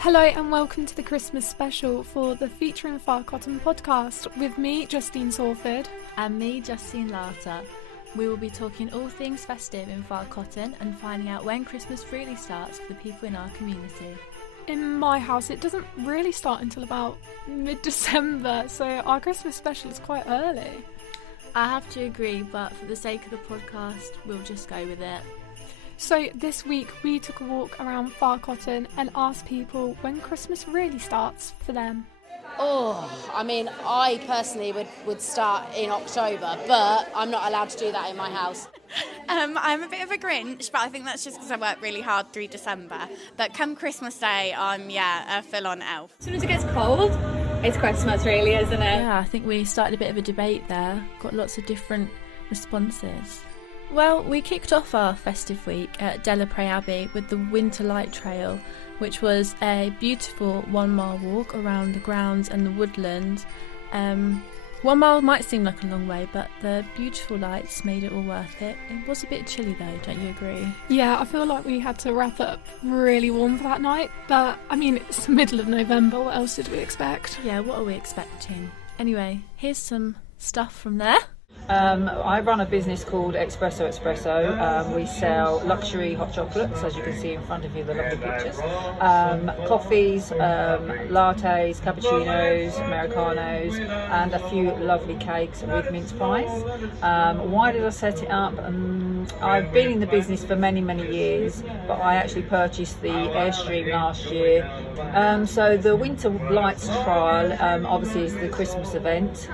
Hello and welcome to the Christmas special for the Featuring Far Cotton podcast with me, Justine Sawford. And me, Justine Larter. We will be talking all things festive in Far Cotton and finding out when Christmas really starts for the people in our community. In my house, it doesn't really start until about mid-December, so our Christmas special is quite early. I have to agree, but for the sake of the podcast, we'll just go with it. So this week we took a walk around Far Cotton and asked people when Christmas really starts for them. I personally would start in October, but I'm not allowed to do that in my house. I'm a bit of a Grinch, but I think that's just because I work really hard through December. But come Christmas Day, I'm, a full-on elf. As soon as it gets cold, it's Christmas really, isn't it? Yeah, I think we started a bit of a debate there. Got lots of different responses. Well, we kicked off our festive week at Delapre Abbey with the Winter Light Trail, which was a beautiful 1 mile walk around the grounds and the woodland. 1 mile might seem like a long way, but the beautiful lights made it all worth it. It was a bit chilly though, don't you agree? Yeah, I feel like we had to wrap up really warm for that night, but it's the middle of November, what else did we expect? Yeah, what are we expecting? Anyway, here's some stuff from there. I run a business called Espresso. We sell luxury hot chocolates, as you can see in front of you, the lovely pictures. Coffees, lattes, cappuccinos, Americanos, and a few lovely cakes with mince pies. Why did I set it up? I've been in the business for many, many years, but I actually purchased the Airstream last year. So the Winter Lights Trial obviously is the Christmas event.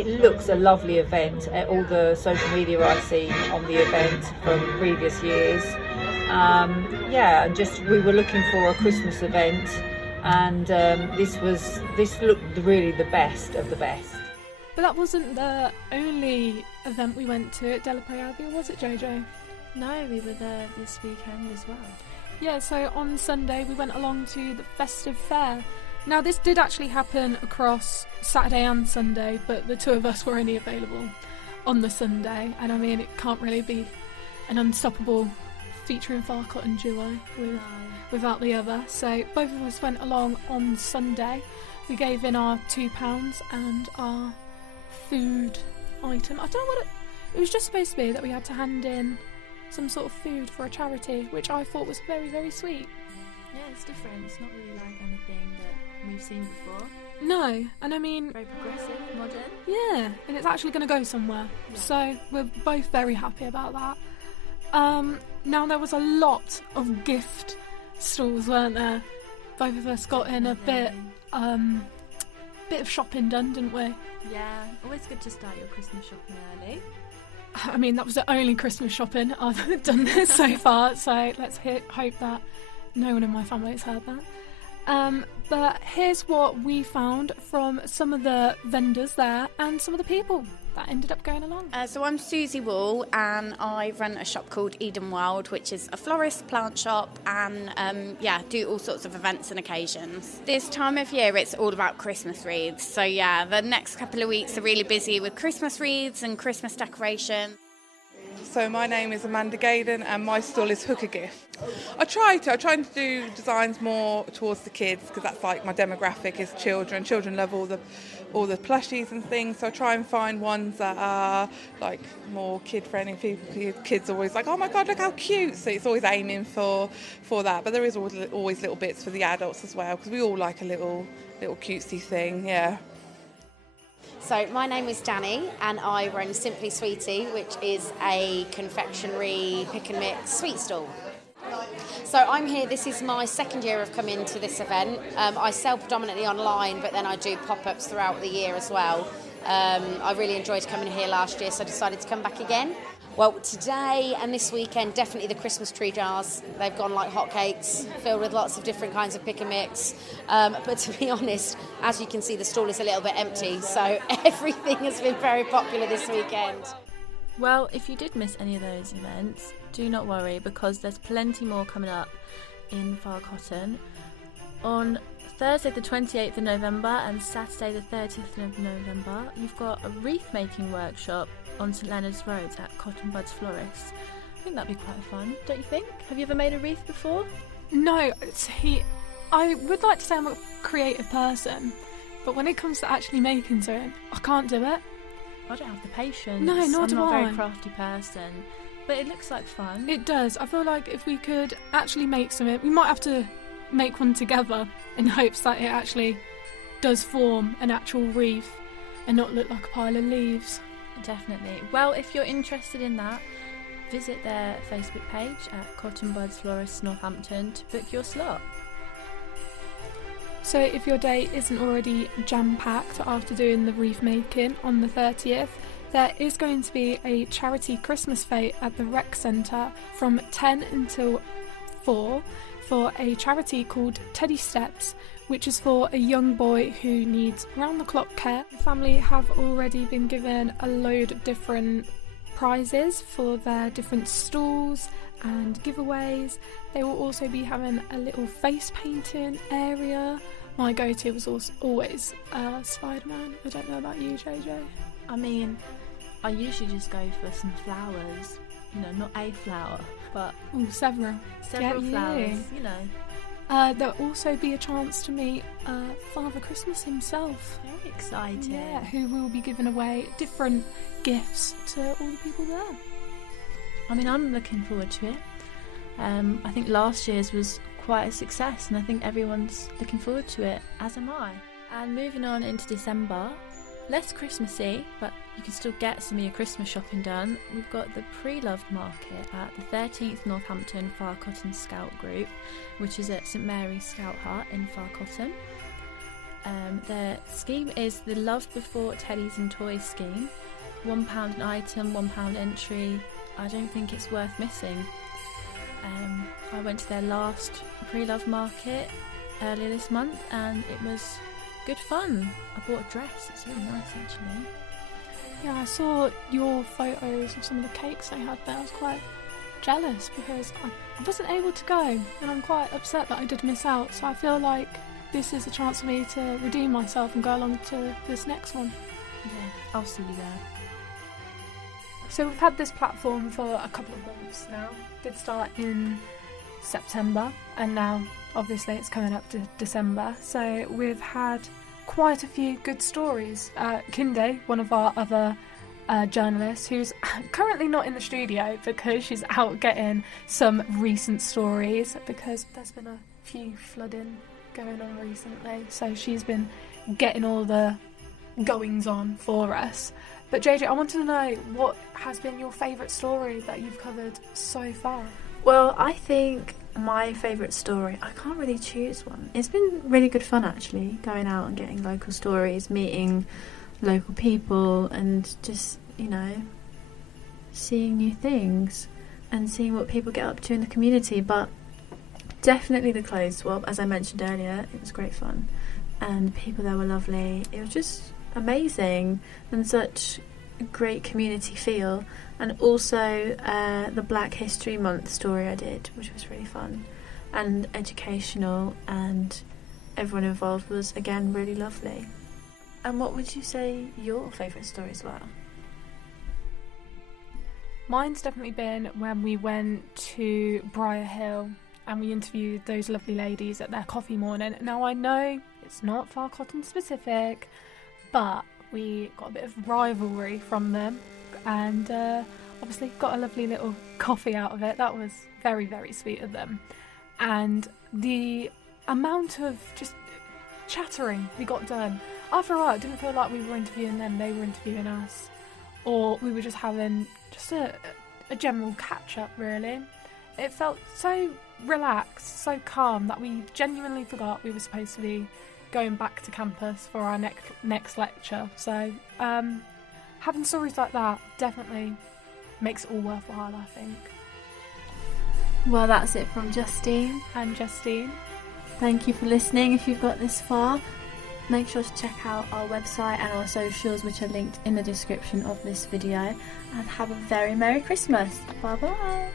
It looks a lovely event. All the social media I've seen on the event from previous years. We were looking for a Christmas event, and this looked really the best of the best. But that wasn't the only event we went to at Delapre Abbey, was it, Jojo? No, we were there this weekend as well. Yeah, so on Sunday we went along to the festive fair. Now this did actually happen across Saturday and Sunday, but the two of us were only available on the Sunday, and it can't really be an unstoppable Featuring Far Cotton duo without the other. So both of us went along on Sunday. We gave in our £2 and our food item. I don't know what it was just supposed to be that we had to hand in some sort of food for a charity, which I thought was very, very sweet. Yeah, it's different. It's not really like anything that we've seen before. No, and very progressive, modern. Yeah, and it's actually going to go somewhere. Yeah. So we're both very happy about that. Now there was a lot of gift stalls, weren't there? Both of us got in a bit of shopping done, didn't we? Yeah, always good to start your Christmas shopping early. That was the only Christmas shopping I've done so far, so let's hope that no one in my family has heard that. But here's what we found from some of the vendors there and some of the people that ended up going along. So I'm Susie Wall, and I run a shop called Eden Wild, which is a florist, plant shop, and do all sorts of events and occasions. This time of year it's all about Christmas wreaths, so the next couple of weeks are really busy with Christmas wreaths and Christmas decoration. So my name is Amanda Gaydon and my stall is Hooker Gift. I try to do designs more towards the kids, because that's like my demographic is children. Children love all the plushies and things, so I try and find ones that are like more kid-friendly. Kids are always like, oh my god, look how cute, so it's always aiming for that, but there is always little bits for the adults as well, because we all like a little cutesy thing, yeah. So my name is Danny, and I run Simply Sweetie, which is a confectionery pick and mix sweet stall. So I'm here, this is my second year of coming to this event. I sell predominantly online, but then I do pop-ups throughout the year as well. I really enjoyed coming here last year, so I decided to come back again. Well, today and this weekend, definitely the Christmas tree jars. They've gone like hotcakes, filled with lots of different kinds of pick and mix. But to be honest, as you can see, the stall is a little bit empty, so everything has been very popular this weekend. Well, if you did miss any of those events, do not worry, because there's plenty more coming up in Far Cotton. On Thursday the 28th of November and Saturday the 30th of November, you've got a wreath making workshop on St Leonard's Road at Cotton Buds Florist. I think that'd be quite fun, don't you think? Have you ever made a wreath before? No, I would like to say I'm a creative person, but when it comes to actually making something, I can't do it. I don't have the patience. No, nor do I'm not I. a very crafty person, but it looks like fun. It does. I feel like if we could actually make something, we might have to make one together in hopes that it actually does form an actual wreath and not look like a pile of leaves. Definitely. Well, if you're interested in that, visit their Facebook page at Cotton Buds Florists Northampton to book your slot. So if your day isn't already jam-packed after doing the wreath making on the 30th, there is going to be a charity Christmas fete at the rec centre from 10 until 4 for a charity called Teddy Steps, which is for a young boy who needs round-the-clock care. The family have already been given a load of different prizes for their different stalls and giveaways. They will also be having a little face painting area. My go-to was always Spider-Man. I don't know about you, JJ. I mean, I usually just go for some flowers. You know, not a flower, but several flowers, you know. There'll also be a chance to meet Father Christmas himself. Very exciting. Yeah, who will be giving away different gifts to all the people there. I mean, I'm looking forward to it. I think last year's was quite a success, and I think everyone's looking forward to it, as am I. And moving on into December, less Christmassy, but you can still get some of your Christmas shopping done. We've got the Pre-Loved Market at the 13th Northampton Far Cotton Scout Group, which is at St Mary's Scout Hut in Far Cotton. Their scheme is the Love Before Teddies and Toys scheme. £1 an item, £1 entry. I don't think it's worth missing. I went to their last Pre-Loved Market earlier this month and it was good fun. I bought a dress, it's really nice actually. Yeah, I saw your photos of some of the cakes they had there. I was quite jealous because I wasn't able to go and I'm quite upset that I did miss out. So I feel like this is a chance for me to redeem myself and go along to this next one. Yeah, I'll see you there. So we've had this platform for a couple of months now. Did start in September and now obviously it's coming up to December. So we've had quite a few good stories. Kinde, one of our other journalists, who's currently not in the studio because she's out getting some recent stories because there's been a few flooding going on recently. So she's been getting all the goings on for us. But JJ, I wanted to know what has been your favourite story that you've covered so far? Well, I think my favourite story, I can't really choose one. It's been really good fun actually, going out and getting local stories, meeting local people and just, you know, seeing new things and seeing what people get up to in the community. But definitely the clothes swap, as I mentioned earlier, it was great fun and the people there were lovely. It was just amazing and such a great community feel. And also the Black History Month story I did, which was really fun and educational, and everyone involved was again really lovely. And what would you say your favourite stories were? Mine's definitely been when we went to Briar Hill and we interviewed those lovely ladies at their coffee morning. Now I know it's not Far Cotton specific, but we got a bit of rivalry from them and obviously got a lovely little coffee out of it. That was very, very sweet of them. And the amount of just chattering we got done. After a while, it didn't feel like we were interviewing them, they were interviewing us. Or we were just having just a general catch-up, really. It felt so relaxed, so calm, that we genuinely forgot we were supposed to be going back to campus for our next lecture. So having stories like that definitely makes it all worthwhile, I think. Well, that's it from Justine. And Justine. Thank you for listening. If you've got this far, make sure to check out our website and our socials, which are linked in the description of this video. And have a very Merry Christmas. Bye bye.